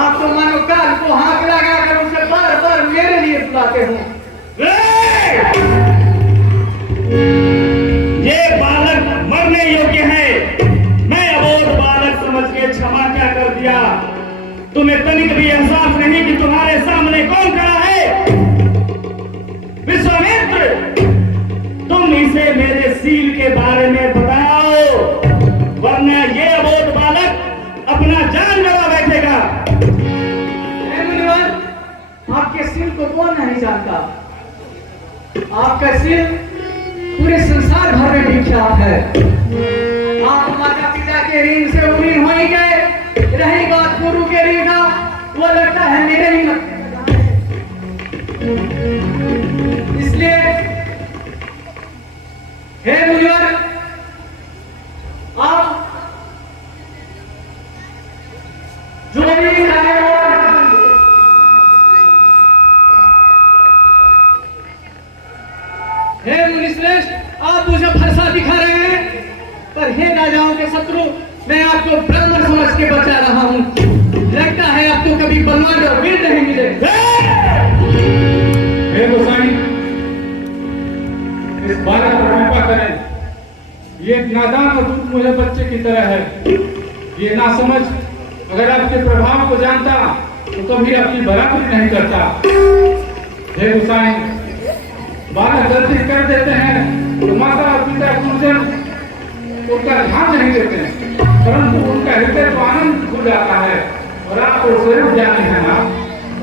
आप तो मनोकाल को हाथ लगाकर उसे बार बार मेरे लिए बुलाते हो। ये बालक मरने योग्य है। मैं अबोध बालक समझ के क्षमा क्या कर दिया। तुम्हें तनिक भी एहसास नहीं कि तुम्हारे सामने कौन खड़ा है। विश्वामित्र, तुम इसे मेरे सील के बारे में बताओ, वरना ये अबोध बालक अपना जान गवा बैठेगा। आपके सील को कौन नहीं जानता। आपका सील पूरे संसार भर में विख्यात है। आप माता पिता के ऋण से उम्मीद हो ही गए। रही बात गुरु के ऋण का, वो लगता है मेरे ही मत। इसलिए हे मुनिवर, आप जो भी चाहे वो हे मुनिश्रेष्ठ, आप मुझे भरोसा दिखा रहे हैं, पर हे राजाओं के शत्रु, मैं आपको ब्राह्मण समझ के बचा रहा हूं। लगता है आपको कभी बलवान और वीर नहीं मिले। हे गोसाई, इस बालक को कृपा करें। ये नादान और मुझे बच्चे की तरह है। ये नासमझ अगर आपके प्रभाव को जानता तो कभी आपकी बराबरी नहीं करता। हे गोसाई, बालक गलती कर देते हैं तो माता और पिता गुरुजन उनका ध्यान नहीं देते हैं, परंतु उनका हृदय को आनंद हो जाता है और आपको स्वरूप जाने हैं ना।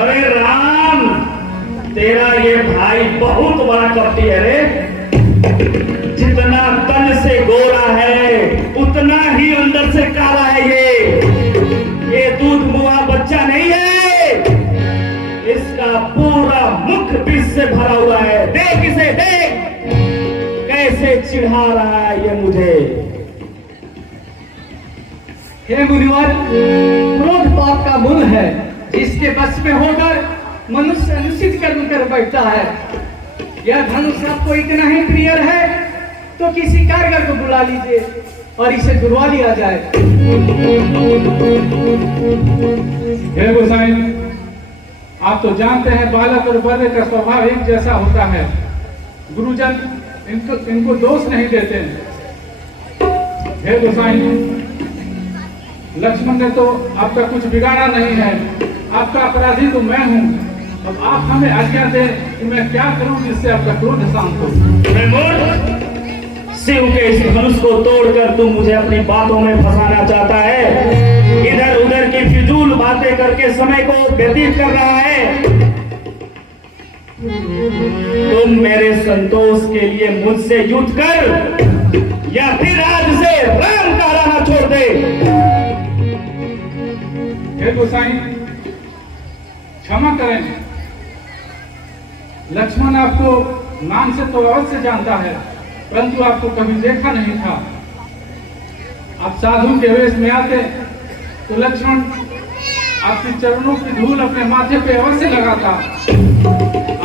अरे राम, तेरा ये भाई बहुत बड़ा कपटी है रे। जितना तन से गोरा है उतना ही अंदर से काला है। ये दूध मुआ बच्चा नहीं है। इसका पूरा मुख विष से भरा हुआ है। देख इसे, देख कैसे चिढ़ा रहा है ये मुझे। हे मुनिवर, क्रोध पाप का मूल है, जिसके बस में होकर मनुष्य अनुचित कर्म कर बैठता है। यह धनुष आपको इतना ही प्रिय है तो किसी कारगर को बुला लीजिए और इसे जुड़वा लिया जाए। हे गोसाई, आप तो जानते हैं बालक और बड़े का स्वभाव एक जैसा होता है। गुरुजन इनको दोष नहीं देते। हे गोसाई, लक्ष्मण ने तो आपका कुछ बिगाड़ा नहीं है। आपका अपराधी तो मैं हूँ। अब आप हमें आज्ञा दें कि मैं क्या करूं जिससे आपका क्रोध शांत हो। शिव के इस धनुष को तोड़कर तुम मुझे अपनी बातों में फंसाना चाहता है। इधर उधर की फिजूल बातें करके समय को व्यतीत कर रहा है। तुम मेरे संतोष के लिए मुझसे युद्ध कर या फिर आज से राम का रहना छोड़ दे। हे गोसाई, क्षमा करें। लक्ष्मण आपको नाम से तो अवश्य जानता है, परंतु आपको कभी देखा नहीं था। आप साधु के वेश में आते तो लक्ष्मण आपके चरणों की धूल अपने माथे पे अवश्य लगाता।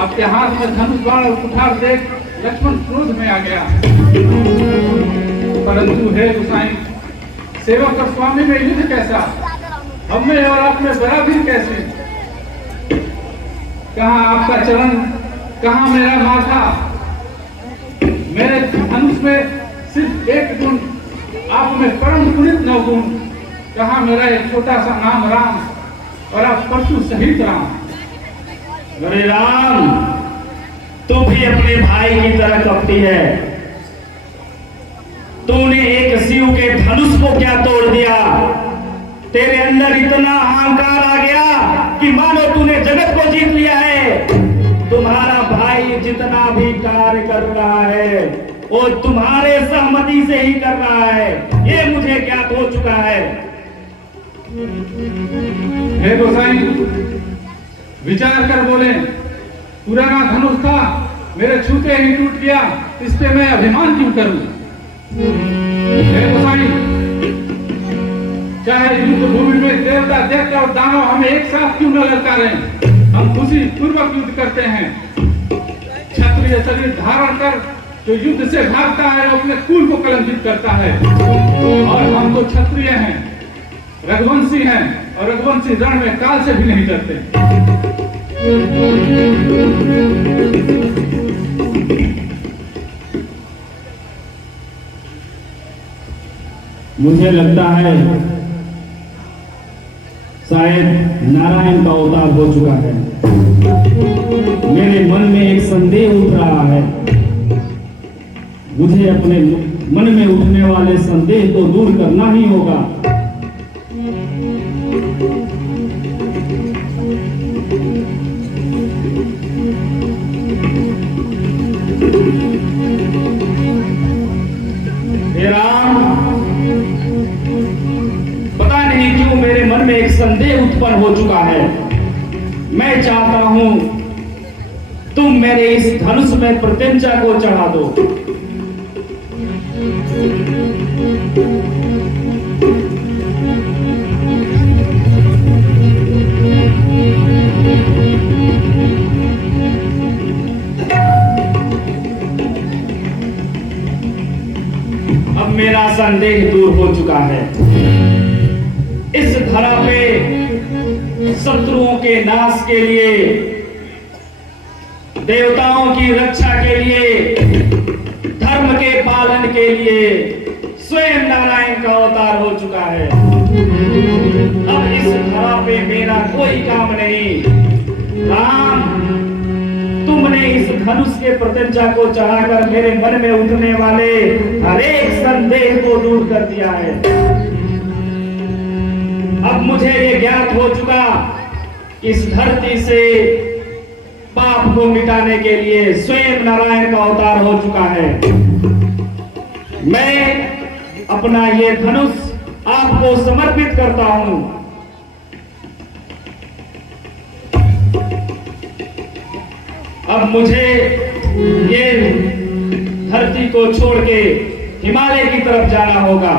आपके हाथ में धनुष बाण और कुठार देख लक्ष्मण क्रोध में आ गया। परंतु हे गोसाई, सेवक और स्वामी में युद्ध कैसा, हम में और आप में बराबरी कैसे? कहाँ आपका चरण, कहाँ मेरा माथा? मेरे धनुष में सिर्फ एक गुण, आप में परम पुनित 9 गुण। कहाँ मेरा एक छोटा सा नाम राम और आप परशु सहित राम। अरे राम, तू भी अपने भाई की तरह कपटी है। तूने एक शिव के धनुष को क्या तोड़ दिया? तेरे अंदर इतना अहंकार आ गया कि मानो तूने जगत को जीत लिया है। तुम्हारा भाई जितना भी कार्य कर रहा है वो तुम्हारे सहमति से ही कर रहा है। ये मुझे ज्ञात हो चुका है। हे गोसाई, विचार कर बोले। पुराना धनुष था, मेरे छूते ही टूट गया, इस पे मैं अभिमान क्यों करूं? हे गोसाई, चाहे युद्ध भूमि में देवता दैत्य और दानव हमें एक साथ क्यों न ललकारें, हम खुशी पूर्वक युद्ध करते हैं। क्षत्रिय शरीर धारण कर जो युद्ध से भागता है वो अपने कुल को कलंकित करता है। और हम तो क्षत्रिय हैं, रघुवंशी हैं, और रघुवंशी रण में काल से भी नहीं डरते। मुझे लगता है शायद नारायण का अवतार हो चुका है। मेरे मन में एक संदेह उठ रहा है। मुझे अपने मन में उठने वाले संदेह को दूर करना ही होगा। हे राम, पता नहीं क्यों मेरे मन में एक संदेह उत्पन्न हो चुका है। मैं चाहता हूं तुम मेरे इस धनुष में प्रत्यंचा को चढ़ा दो। अब मेरा संदेह दूर हो चुका है। इस धरा पे शत्रुओं के नाश के लिए, देवताओं की रक्षा के लिए, धर्म के पालन के लिए स्वयं नारायण का अवतार हो चुका है। अब इस धरा पे मेरा कोई काम नहीं। राम, तुमने इस धनुष के प्रत्यंचा को चढ़ाकर मेरे मन में उठने वाले हर एक संदेह को दूर कर दिया है। अब मुझे ये ज्ञात हो चुका, इस धरती से पाप को मिटाने के लिए स्वयं नारायण का अवतार हो चुका है। मैं अपना ये धनुष आपको समर्पित करता हूं। अब मुझे ये धरती को छोड़ के हिमालय की तरफ जाना होगा।